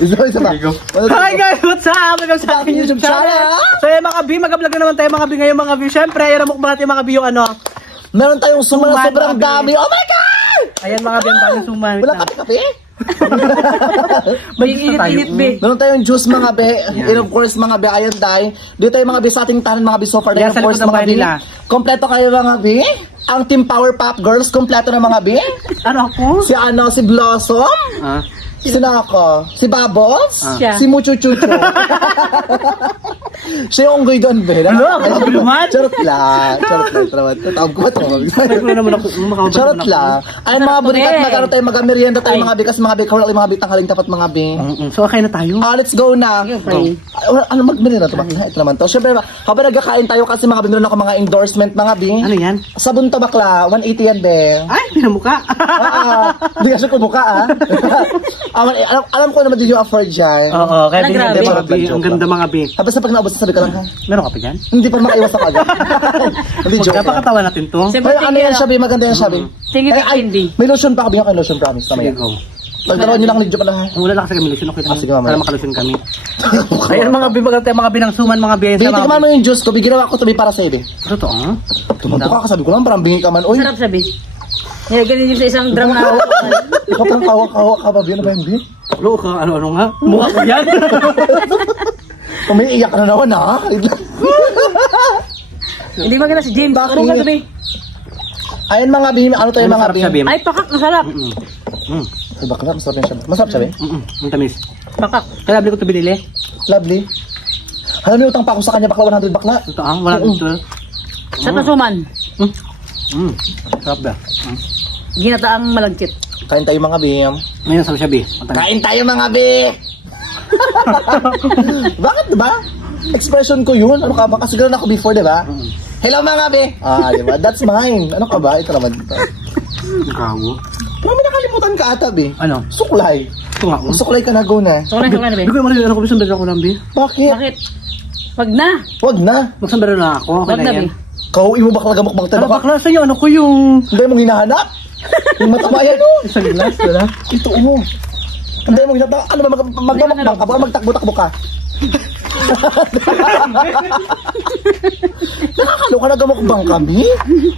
Isa ba? Hi guys, what's up? Welcome sa aking YouTube channel. So yung mga B, mag-vlog na naman tayo mga B ngayon mga B. Siyempre, ayan ang mukbang natin mga B yung ano. Meron tayong suman na sobrang dami. Oh my God! Ayan mga B, ang daming suman. Wala kape-kape? May init-init B. Meron tayong juice mga B. And of course mga B, ayan tayo. Dito tayo mga B sa ating tanan mga B so far. And of course mga B. Kompleto kayo mga B. Ang Team Powerpuff Girls, kompleto na mga B. Ano ako? Si Blossom. Sino ako? Si Bubbles? Si Muchuchuchu. Siya yung unggoy doon, be. Charot lang. Tawag ko ba ito? Charot lang. Ay, mga bunikat, mag-ano tayo, mag-merienda tayo, mga bikas, mga bikawal, mga bitanghaling tapat, mga bi. So, kain na tayo? Let's go na. Ano mag-merienda ito? Ito naman to. Siyempre, habang nagkakain tayo kasi mga binuro na ako mga endorsement, mga bi. Ano yan? Sabon to bakla, 180 yan, be. Ay, pinamuka. Hindi kasi kumuka, alam ko naman din yung afford dyan. Oo, kaya ang ganda mga bi. Tapos sa pag naubos, sabi ka lang ha? Meron ka pa dyan? Hindi pa makaiwas ako agad. Hindi joke. Magkapakatawa natin to. Pero ano yan Shabi? Maganda yan Shabi. Tingin ka hindi. May lotion pa ako. Bigyan kayo lotion promise. Mamaya. Pagdarawan nyo lang nilidyo pala ha. Wala lang kasi kami lotion. Okay sige mamaya. Para makalusin kami. Ayan mga bi, maganda mga binangsuman mga bi. Bigyan ka man mo yung juice ko. Bigyan ako tabi para sa'yo. Totoo? Tumanto ka kasabi ko lang. Parang bingi ka man. Sarap sabi. Ganyan yung sa isang drum na hawak. Ikaw parang kawak ka ba? Ano ba yung bi? Lo ka, ano nga? Mukha ko yan. Umiiyak ka na naman ha? Hindi maganda si James. Ano nga sabi? Ayun mga bim, ano tayo mga bim? Ay, pakak, masarap. Ay bakla, masarap yan siya. Masarap siya ba? Ang tamis. Pakak. Kaya labli ko ito binili. Lovely. Alam mo utang pa ako sa kanya bakla, 100 bakla. Ito ang 112. Sa tasuman. Sarap ba? Ginataang malagkit. Kain tayo mga bim. Ngayon sa Shabi. Kain tayo mga bim! Bakit ba? Expression ko yun. Ano ka ba? Kasi ganoon ako before, diba? Hello mga be! Diba? That's mine. Ano ka ba? Ito naman dito. Nakawo. Pero may nakalimutan ka ata, be. Ano? Suklay. Ito nga. Suklay ka na, go na. Suklay ka na, be. Hindi ko yung ano ko bisambero ko lang, be. Bakit? Bakit? Wag na. Wag na. Magsambero na ako. Wag na, be. Kauwi mo bakla gamok bang Ano bakla sa'yo? Ano ko yung... Hindi mong hinahanap? Yung matamayan mo. Isang glass, wala? Ito, Hindi mong hinahanap. Ano ba, magmamukbang ka ba? Magtakbo-takbo ka? Nakakaloka na gamukbang kami?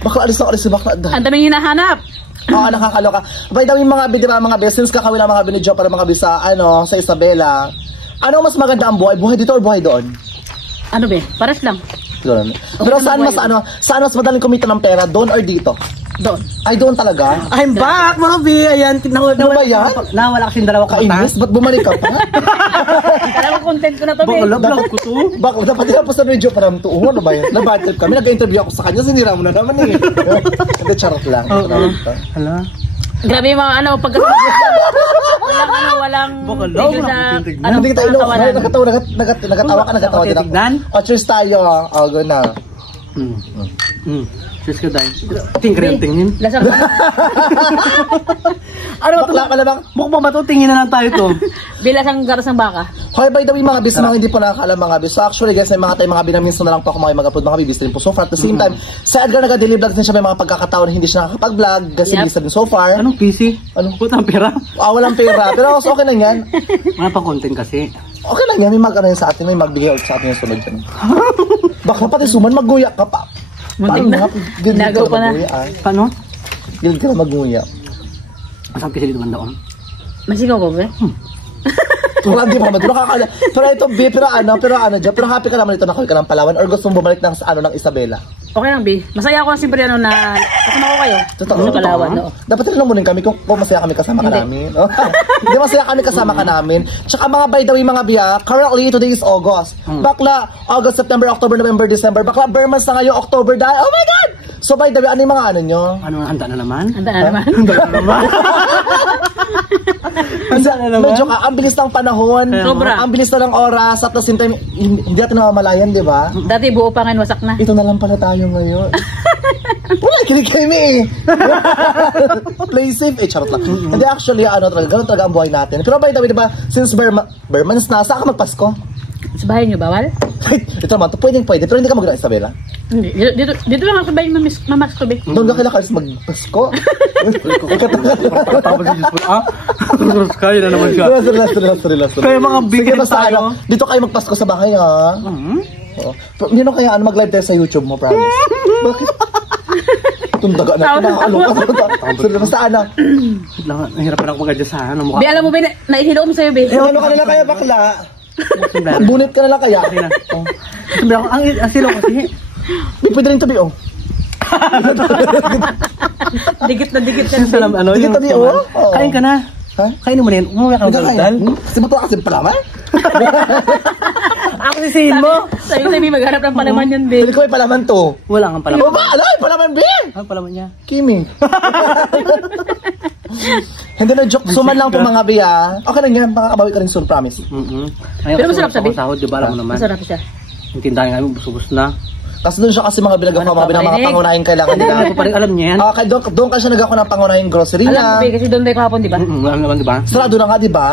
Baka alis si bakla. Ang daming hinahanap. Oo, nakakaloka. By the way, mga bi, diba, mga since kakawin ang mga binidyo para mga bi sa Isabela. Ano mas maganda ang buhay? Buhay dito or buhay doon? Ano be? Pares lang. Doon. Pero saan mas mas madaling kumita ng pera? Doon or dito? Doon. Ay, doon talaga? I'm back, mga bi. Ayan, Ano ba yan? Nawala kasing dalawa ko. Kainis? Ba't bumalik ka pa? Alam ko content ko na to, be. Bakla ko to. Bakit dapat tinapos sa video para tuungan? Ano ba yan? Nabad trip kami. Nag-interview ako sa kanya. Sinira mo na naman eh. Hindi, charot lang. Hala. Grabe yung mga pag walang video sa Hindi kita ilok. Nagatawa ka din ako. Cheers tayo. Go na. Cheers ka tayo. Tingin. Lasang Ano bakla ka na bang? Mukbang ba to? Tingin na lang tayo to. bilasang garas ng baka. Hoy, by the way mga bis, mga hindi po nakakaalam mga bis. So actually guys, may mga tayo mga binaminsan na lang po ako mag-upload mga bibis din po. So far at the same time, sa Edgar nag-daily vlog din siya, may mga pagkakataon na hindi siya nakakapag-vlog kasi bisa din so far. Anong PC? Ano? Putang pera? Walang pera. Pero okay lang yan. Wala pang content kasi. Okay lang yan, may mag-ano yun sa atin, may magbigay ulit sa atin yung sunod dyan. Baka pati suman, magguya ka pa. Muntik na. Ginagaw pa na. Paano? Gilid ka na magguya. Masarap kasi dito man doon. Masigaw ba, be? Wala, hindi pa naman. Pero ito, pero happy ka naman ito na kayo ka ng Palawan or gusto mong bumalik ng Isabela? Okay lang, be. Masaya ako siyempre na kasama ko kayo. Totoo. Sa Palawan, no? Dapat rin namunin kami kung masaya kami kasama ka namin. Hindi masaya kami kasama ka namin. Tsaka mga by the way mga biya, currently today is August. Bakla, August, September, October, November, December. Bakla, bare months na ngayon, October dahil. Oh my God! So by the way, ano yung mga ano nyo? Ano, handa na naman? Handa na naman. Medyo ang bilis ng panahon. Sobra. Ang bilis na ng oras at the same time, hindi natin namamalayan, di ba? Dati buo pa ngayon, wasak na. Ito na lang pala tayo ngayon. Wala, kinikimi eh. Play safe. Charot lang. Hindi actually, ganun talaga ang buhay natin. Pero by the way, diba, since Bermans na, saan ka magpasko? Sa bahay niyo, bawal? Ito naman, to pwede, pero hindi ka mag-gano'n, Isabela. Hindi. Dito lang ako sa bahay ni Mama Scooby. Doon ka kailangan magpasko. Tapos si Diyos ah? Kaya na naman siya. Relax. Kaya mga Sige, bigyan basta tayo. dito kayo magpasko sa bahay, ha? Oo. Hindi kaya mag-live tayo sa YouTube mo, promise. Bakit? Tundaga na, nakakaloka. Basta Nahirap pa na ako mag-adjust sa mukha. Be, alam mo ba, naihilo mo sa'yo, be. ano ka nila kaya, bakla? Bunit ka nila kaya? Sabi ako, ang silo kasi. Di pwede rin tabi, oh. Dikit na dikit ka. Dikit tabi, oh. Kain ka na. Ha? Kainin mo na yan. Umuwi ka ng daldal. Kasi ba ito kasi palaman? Ako sisihin mo. Sa'yo, Be, maghanap ng palaman yun, be. Hindi ko may palaman to. Wala kang palaman. O ba? Alay, palaman, Ben! Ano palaman niya? Kimi. Hindi na joke. Suman lang po mga biya. Okay lang yan. Makakabawi ka rin soon, promise. Pero masarap sabi. Sahod, di ba? Alam mo naman. Masarap siya. Yung tindahan namin, busubos na. Kasi doon siya kasi mga bilagang pamabili ng mga pangunahing kailangan Hindi nila. ko pa rin alam niya yan. Okay, doon ka siya nag-ako ng pangunahing grocery Alam na. mo, be, kasi doon tayo kahapon, di ba? Alam naman, di ba? Sarado na nga, di ba?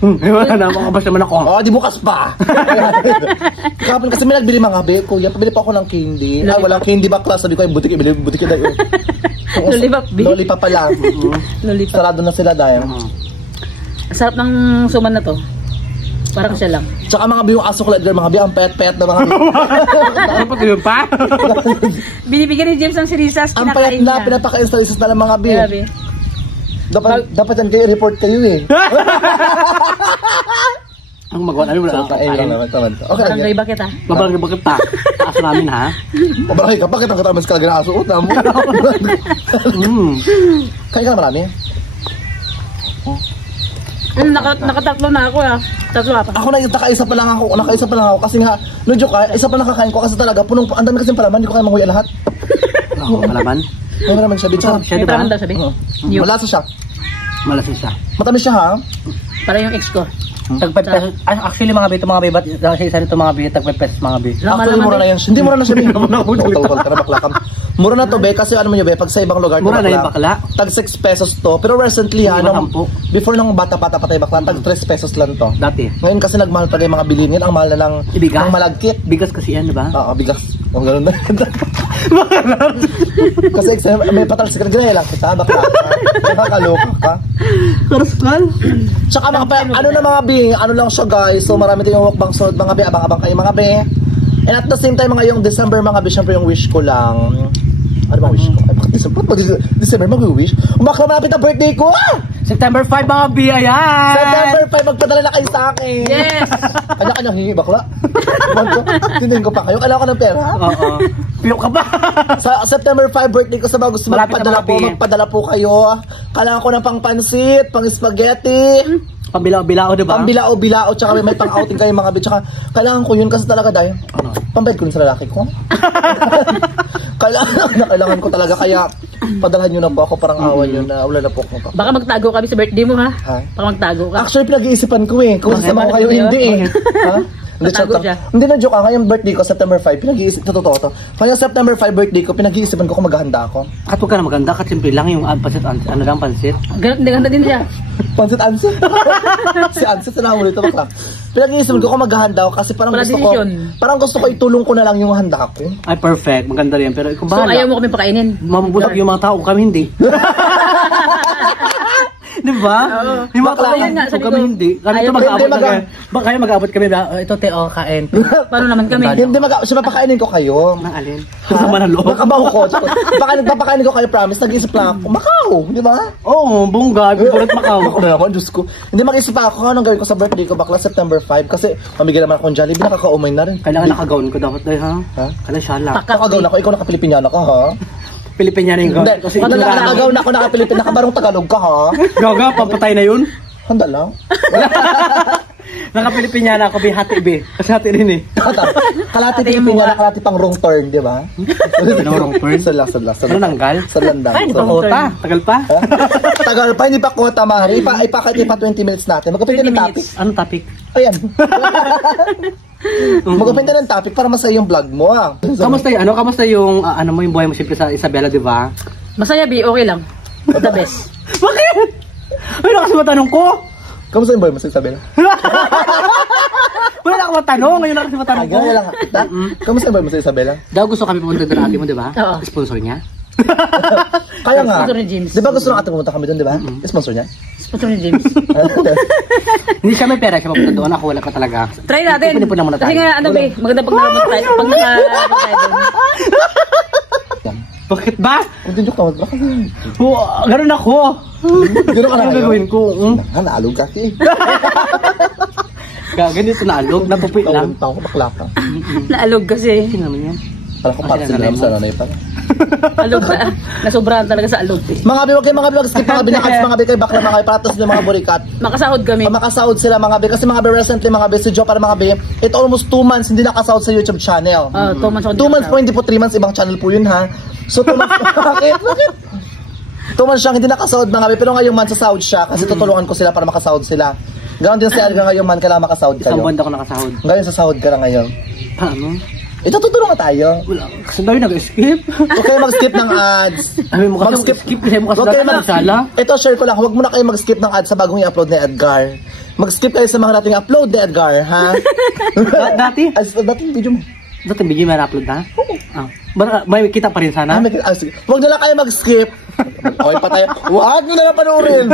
Wala na, makabas naman ako. Oh, di bukas pa. Kapag kasi may nagbili mga be, kuya, pabili pa ako ng candy. Ay, walang candy bakla. Sabi ko, ay, butik na yun. Lollipop, be. Lollipop pa lang. Lollipop. Sarado na sila dahil. Sarap ng suman na to. Parang siya lang. Tsaka mga be, yung aso ko, mga be, ang pet-pet na mga be. Ano pa kayo pa? Binibigyan ni James ng sirisas, Ang kinakain payat na, niya. pinapaka-install na ng mga be. Grabe. Dapat yan kayo, report kayo eh. Ang magawa namin, wala Ayun lang kain. naman, tama. Okay lang Barangay yan. bakit, ha? Babarangay bakit pa? Taas namin ha? Mabarakay ka, bakit ang katamas ka na aso? Uta mo. Kain ka na marami? Nakatatlo na ako, ha? Tatlo pa. Ako nakaisa pa lang ako kasi nga, no joke ka, isa pa lang kakain ko kasi talaga, punong, ang dami kasing palaman, hindi ko kaya manguya lahat. Ako, malaman. May naman siya, bitsa. Siya, May di ba? parang daw sabi. Yung, Malasa siya. Malasin siya. Matamis siya ha. para yung ex ko. Tag 5 pesos. Actually mga bito mga bibat, isa nito mga bito tag 5 pesos mga bito. Actually, mura na yan. Hindi mura na siya. Tawag ka na bakla ka. Mura na to, be, kasi ano mo nyo, be, pag sa ibang lugar, Mura na yung bakla. Tag 6 pesos to. Pero recently ha, Diba, 10? before nung bata-bata patay bakla, tag 3 pesos lang to. Dati. Ngayon kasi nagmahal pa rin yung mga bilhin. Ang mahal na ng Ibigas? malagkit. Bigas kasi yan, di ba? Oo, bigas. Ang ganun na. Kasi may patalsik ka na lang kita, bakla ka. Nakakaloka ka. Karaskan? Tsaka mga ano na mga bing, ano lang siya guys. So marami tayong mukbang sunod mga be, abang-abang kayo mga be. And at the same time mga yung December mga be, syempre yung wish ko lang. Ano ba wish ko? Ay bakit December? December mag-wish? Umakla malapit ang birthday ko! September 5 mga B, ayan! September 5, magpadala na kayo sa akin! Yes! Kanya-kanyang hingi, bakla. Tindihin ko pa kayo. Kailangan ko ng pera. Oo. Piyok ka ba? Sa September 5 birthday ko sa mga gusto Malapit na magpadala po kayo. Kailangan ko ng pang pansit, pang spaghetti. Pambilao-bilao, di ba? Pambilao-bilao, tsaka may pang-outing kayo mga bitch. Tsaka kailangan ko yun kasi talaga dahil pambed ko rin sa lalaki ko. Kailangan ko talaga kaya padalhan nyo na po ako parang awan nyo na wala na po ako. Baka magtago kami sa birthday mo, ha? Ha? Baka magtago ka. Actually, pinag-iisipan ko eh. Kung sasama ko kayo, hindi eh. Ha? Hindi, Natago siya. Hindi na joke. Ngayong birthday ko, September 5, totoo to. Kaya September 5 birthday ko, pinag-iisipan ko kung maghahanda ako. At huwag ka na maganda, kasi simple lang yung pansit, ano lang pansit. Ganda din siya. Pansit Ansit. Si Ansit, sinahan mo nito bakla. Pinag-iisipan ko kung maghahanda ako kasi parang Wala gusto ko, decision. parang gusto ko itulong ko na lang yung handa ko. Ay, perfect. Maganda rin. Pero ikaw So, bahala. ayaw mo kami pakainin. Mabubulag yung mga tao, kami hindi. Di ba? Oo. Yung mga Bakla, tao, yan nga, sabi kami ko. hindi. Kami Ayaw ito ko. mag-aabot Hindi, kami. Baka kayo mag-aabot kami. Ito, Teo, kain. Paano naman kami? Hindi siya papakainin ko kayo. Nang alin? Sama na loob. Nakabaho ko. Papakainin ko kayo, promise. Nag-iisip lang ako. Macau, di ba? Oo, bungga. Bibulat Macau. Ako na naman, Diyos ko. Hindi mag-isip ako anong gawin ko sa birthday ko, bakla September 5. Kasi pamigay naman akong Jollibee, nakakaumay na rin. Kailangan nakagawin ko dapat dahil ha? Ha? Kailangan siya lang. Nakagaw na ako, ikaw naka-Pilipiniana ka, ha? Pilipiniana yung Hindi, gawin. Kasi nakagaw na ako, naka-Pilipin, nakabarong Tagalog ka, ha? Gaga, papatay na yun. Handa lang. Naka-Pilipiniana ako, hati be. Kasi hati rin eh. Kalati Pilipiniana, kalati pang wrong turn, di ba? Wrong turn? Sadla. Ano nanggal? Sa landang. Ay, di pa kota. Tagal pa. Tagal pa, hindi pa kota, Mari. Ipa 20 minutes natin. Magkapit 20 ng topic. minutes. Anong topic? Ayan. Magkapit ng topic para masaya yung vlog mo, ah. Kamusta yung ano mo yung buhay mo siyempre sa Isabela, di ba? Masaya, Bi. Okay lang. The best. Bakit? Ay, kasi matanong ko. Kamusta yung boy mo sa Isabela? Wala na ako matanong. Ngayon lang kasi matanong ko. Ay, lang kita. Kamusta ba mo sa Isabela? Daw gusto kami pumunta doon ate mo, di ba? Oo. Sponsor niya. Kaya nga. Sponsor ni James. Di ba gusto ng ate pumunta kami doon, di ba? Sponsor niya? Sponsor ni James. Hindi siya may pera siya mapunta doon. Ako wala pa talaga. Try natin. Pwede po na muna tayo. Kasi nga, ano ba maganda pag nakapunta tayo. Pag nakapunta tayo doon. Bakit ba? Kung din joke tawad ba kasi? Ganun ako. Gano'n ka na Ano ngayon? gagawin ko? Naalog ka eh. Ganito na alog. Napupit lang. Tawag ko bakla ka. Naalog kasi. Sino naman yan? Parang kung parcel na sa nanay pa. Alog na. Nasobrahan talaga sa alog. Mga bi, wag kayo mga vlog skip mga binakats mga bi kay bakla mga kay patas ng mga burikat. Makasahod kami. Makasahod sila mga bi kasi mga bi recently mga bi si Joe para mga bi it almost 2 months hindi nakasahod sa YouTube channel. 2 months. 2 months po hindi po 3 months ibang channel po yun ha. So 2 months bakit? 2 months siyang hindi nakasahod mga bi pero ngayong month sasahod siya kasi tutulungan ko sila para makasahod sila. Ganon din si Edgar ngayong month kailangan makasahod kayo. Isang buwan ako nakasahod. Ngayon sasahod ka na ngayon. Paano? Ito tutulungan tayo. Wala. Kasi daw yung nag-skip. Huwag kayo mag-skip ng ads. Ay, mo kasi mag-skip kasi mo kasi Huwag kayo dapat sala. Ito, share ko lang. Huwag muna kayo mag-skip ng ads sa bagong i-upload ni Edgar. Mag-skip kayo sa mga nating upload ni Edgar, ha? Dati? Dating video mo. Dati video may upload ha? Oo. May kita pa rin sana? Sige. Huwag na lang kayo mag-skip. Okay pa tayo. Huwag nyo na lang panoorin.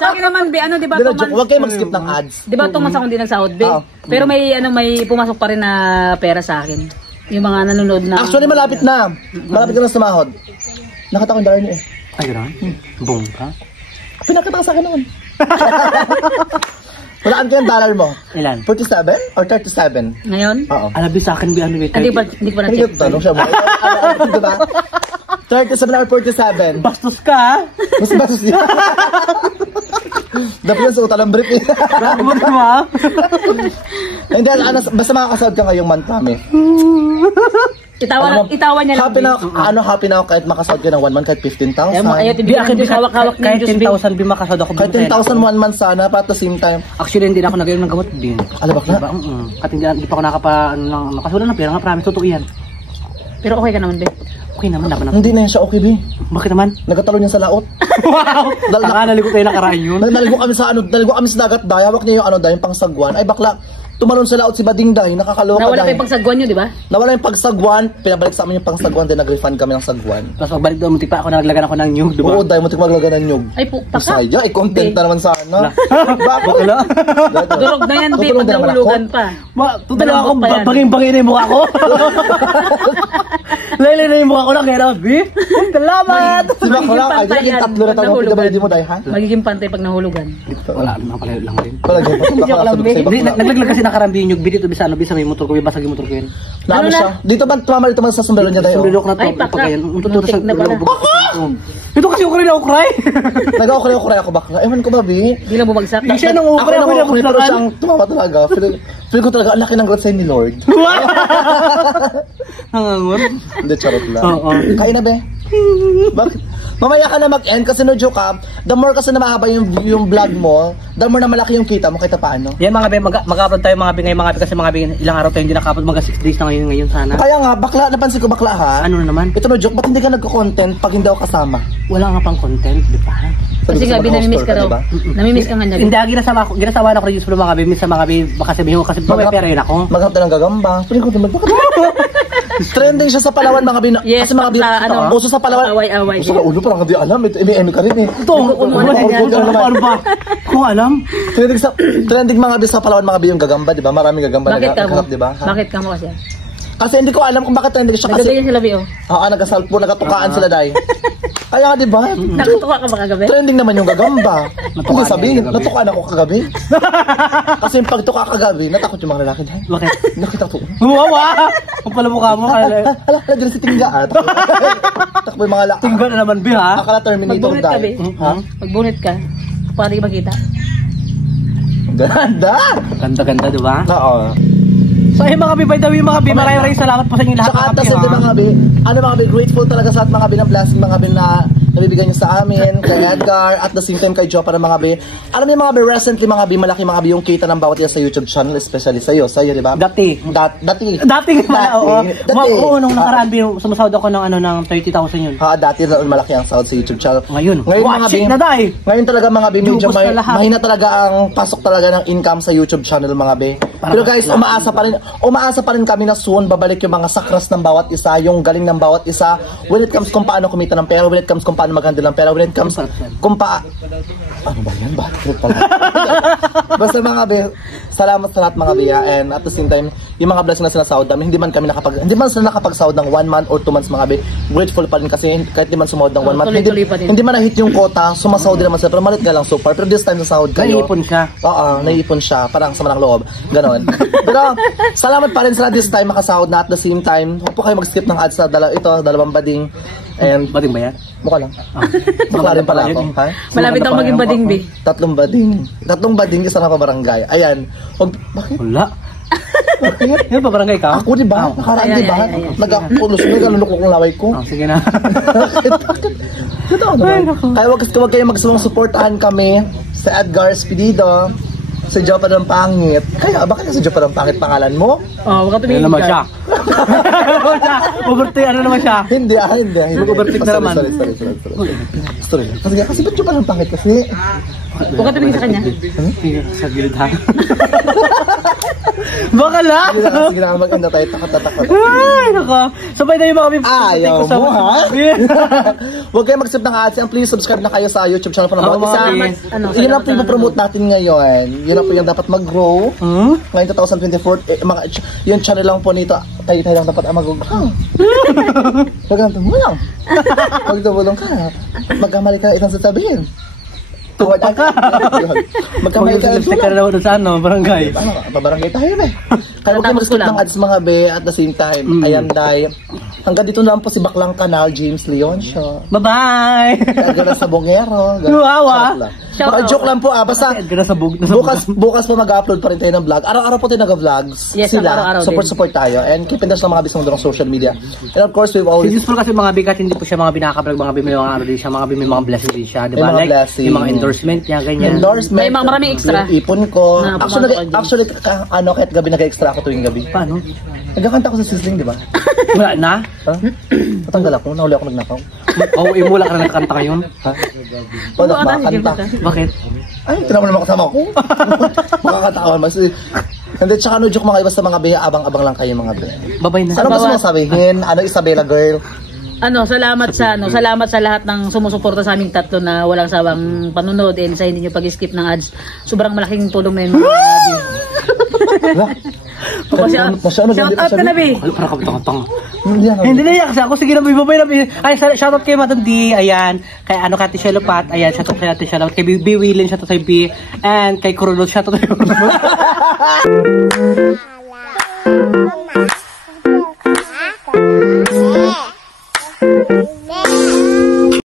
Sa akin naman, be, ano, di ba? Huwag kayo mag-skip ng ads. Di ba 2 months ako hindi nagsahod, be? Oo. Pero may pumasok pa rin na pera sa akin. Yung mga nanonood na... Actually, malapit na. Malapit ka na sumahod. Nakita ko yung dollar niyo eh. Ay, gano'n? Boom ka? Pinakita ka sa akin naman. Walaan ko yung dollar mo. Ilan? 47 or 37? Ngayon? Oo. Alabi sa akin, ano ba? Hindi ko na Hindi check. ko tanong siya mo. Diba? 37 or 47? Bastos ka ha? Mas basos niya. Dapat yan sa utalang brief eh. Bravo mo ha? Hindi, basta makakasahod ka ngayong month kami. Itawan niya lang. Happy na ako kahit makasahod ka ng 1 month kahit 15,000. Ayaw, Di akin, hawak-hawak kahit 10,000 di makasahod ako. Kahit 10,000 1 month sana, pa at the same time. Actually, hindi na ako nag-inom ng gamot din. Alam ba Diba? At hindi pa ako nakasulan ng pera nga, promise, totoo yan. Pero okay ka naman, be. Okay naman, dapat na. Hindi na yan siya okay, Bi. Bakit naman? Nagkatalo niya sa laot. Wow! Naligo tayo nakaraan yun. Naligo kami sa dagat, day. Hawak niya yung yung pangsagwan. Ay bakla, tumalon sa laot si Bading Day, nakakaloka. Nawala pa day. yung pagsagwan nyo, di ba? Nawala yung pagsagwan, pinabalik sa amin yung pangsagwan, then nag-refund kami ng sagwan. Tapos pagbalik doon, muntik pa ako naglagan ako ng nyug, diba? Oo, dahil muntik maglaga ng nyug. Ay, taka. Usaya, content na naman sana. Bakit? Wala. Durog na yan, be. Tutulog Pag din naman nahulugan pa. Tutulog ako, Malambot pa yan. banging-bangin na yung mukha ko. Laylay na yung mukha ko na kaya Rabi. Salamat! Si Bakla, ay pantay yung yan. tatlo na Pag tayo, nahulugan. pinabalik mo dahil ha? Magiging pantay pag nahulugan. Wala, naman pala lang din. Palagi pa itong bakla, sabi ko sa'yo, Hindi, bakla. naglaglag kasi nakarambi yung nyug, dito bisa may motor ko, basag yung motor ko yun. Na ano siya? Dito ba, tumama dito man sa sombrero niya dahil? Sumbilok na to, Ay, pakla. pag ganyan. Muntik na pala. Ito kasi ukray na ukray. Nag-ukray ako bakla. Ewan ko ba, Bi? Di lang bumagsak. Hindi siya nang ukray, ako na pero bumagsakan. siyang tumawa talaga. Feel ko talaga, ang laki ng growth sa'yo ni Lord. Nangangon. Hindi, charot lang. Oo. Kain na, Be? Bakit? Mamaya ka na mag-end kasi no joke ka, the more kasi na mahaba yung vlog mo, the more na malaki yung kita mo, kahit paano. Yan mga be, mag-upload tayo mga be ngayon mga be kasi mga be ilang araw tayo hindi nakapod, mga 6 days na ngayon sana. Kaya nga, bakla, napansin ko bakla ha? Ano na naman? Ito no joke, ba't hindi ka nagko-content pag hindi ako kasama? Wala nga pang content, di ba? Kasi nga, namimiss ka daw. Namimiss ka nga niya. Hindi, ginasawa na ako rin sa mga be, minsan mga be, baka sabihin ko kasi may pera yun ako. Maghanap na ng gagamba. Piling ko naman, bakit? Trending siya sa Palawan mga bin. Yes, kasi mga bin, ano, uso sa Palawan. away-away. Uso ka ulo, parang hindi alam. Emi ka rin eh. Ito, ano ba? Kung alam. Trending mga bin sa Palawan mga bin yung gagamba, di ba? Maraming gagamba Bakit ka mo? di ba? Bakit ka mo kasi? Kasi hindi ko alam kung bakit trending siya kasi. Nagagayan sila, Bio. Oo, nagasalpo, nagatukaan sila dahil. Kaya nga, di ba? Nakatuwa ka ba kagabi? Trending naman yung gagamba. Natukaan Hindi sabihin, yung gagabi. natukaan ako kagabi. Kasi yung pagtuka kagabi, natakot yung mga lalaki dahil. Bakit? Nakita ko. Wawa! Ang pala mukha mo. Hala, dyan si Tingga ah. Takbo yung mga lakang. Tinggal na naman, be, ha? Akala Terminator Magbunit ka, dahil. Be. Ha? Magbunit ka. Para di makita. Ganda! Ganda-ganda, di ba? Oo. So, ayun mga be, by the way, mga be, maraming salamat po sa inyo lahat. Saka mga be, atas ha? din mga bi, grateful talaga sa at mga bi ng blessing mga bi na nabibigyan niyo sa amin, kay Edgar, at the same time kay Joe para mga bi. Alam niyo mga bi, recently mga bi, malaki mga bi yung kita ng bawat isa sa YouTube channel, especially sa'yo, di ba? Dati. Dati. Dating pala, oo. Dati. Oo, nung nakaraan, be, sumasahod ako ng, ng 30,000 yun. Ha, dati na malaki ang sahod sa YouTube channel. Ngayon, Ngayon mga watch it bi, na dahil. ngayon talaga mga bi, medyo Lubos na lahat. mahina talaga ang pasok talaga ng income sa YouTube channel mga bi. Pero guys, umaasa pa rin kami na soon babalik yung mga sakras ng bawat isa, yung galing ng bawat isa when it comes kung paano kumita ng pera, when it comes kung paano mag-handle ng pera, when it comes kung ano ba yan? Bakit pala? Basta mga be, salamat sa lahat mga biya, and at the same time, yung mga blessing na sinasahod namin, hindi man sila nakapag-sahod ng 1 month or 2 months mga be, grateful pa rin kasi kahit di man sumahod ng 1 month, hindi man na-hit yung quota, sumasahod din naman sila, pero malit nga lang so far, pero this time nasahod kayo. Naiipon siya. Oo, naiipon siya, parang sama ng loob, ganon. Pero salamat pa rin sila this time makasahod na, at the same time, huwag po kayo mag-skip ng ads na dalawang bading. And Bading ba yan? mukha lang. Bakla rin pala ako. Ha? Malapit ako maging bading, B. 3 bading, isa na pa barangay. Ayan. Bakit? Wala. Yan pa barangay ka? Ako diba? Nakaraan Ay, diba? ay, ay, ay. Nag-apulos na, ganun ko kung laway ko. Sige na. Totoo naman. Kaya wag kayo magsuwang supportahan kami sa Edgar Spedido, sa Jopa ng Pangit. Kaya, bakit sa Jopa ng Pangit pangalan mo? Oh, baka tumingin Ano naman ka. siya? Overtake, ano naman siya? Hindi. Mag-overtake na naman. Sorry. Kasi ba't Jopa ng Pangit kasi? Baka tumingin sa kanya. Sa gilid ha? Baka lang! Sige na, mag-anda tayo, takot. Ay, nako. Sabay na yung mga Ayaw mo, ha? Huwag kayo mag-sip ng ads. And please subscribe na kayo sa YouTube channel po ng bawat isa. Yun ang po yung promote natin ngayon. Yun ang po yung dapat mag-grow. Ngayon 2024, yung channel lang po nito, tayo lang dapat mag-grow. Magandang magdumulong ka. Magkamali ka na isang sasabihin. Tuwad ka. Magkamali ka na Mag-stick ka na naman sa barangay. Pabarangay tayo be. Kaya huwag kayo mag-skip ng ads mga be at the same time. Ayan, Day. Hanggang dito lang po si Baklang Kanal, James Leon Show. Bye-bye! Edgar sa Bongero. Wawa. Joke lang po basta Edgar sa bug. bukas po mag-upload pa rin tayo ng vlog. Araw-araw po tayo nag-vlogs. Yes, araw-araw din. Support tayo. And keep in touch ng mga bisong doon social media. And of course, we've always... Useful kasi mga bigat, hindi po siya mga binakablog, mga bimili mga ano din siya, mga bimili mga blessing din siya, di ba? May mga Like, blessing. yung mga endorsement niya, ganyan. Endorsement. May mga maraming extra. Yung ipon ko. Na Actually, kahit gabi nag-extra ako tuwing gabi. Paano? Nagkakanta ko sa Sizzling, di ba? Wala na? Ha? Matanggal ako. Nahuli ako nagnakaw. Oo, imula ka na nakanta ngayon. Ha? Paano makakanta? Bakit? Ay, tinama naman kasama ko. Makakatawan. Hindi, tsaka no joke mga iba sa mga biya, abang-abang lang kayo mga biya. Babay na. Ano gusto mo sabihin? Ano, Isabela girl? Salamat sa lahat ng sumusuporta sa aming tatlo na walang sawang panunood and sa hindi nyo pag-skip ng ads. Sobrang malaking tulong na yun mga Shout out ka na, B. Parang kapitang-tang. Hindi Hindi na iyak siya. Ako sige na, babay na. Ay, shoutout kay Madam D. Ayan. Kay ano, kay Ate Shelopat. Ayan, shoutout kay Ate Shelopat. Kay B. Willen, shoutout kay B. And kay Corolot, shoutout kay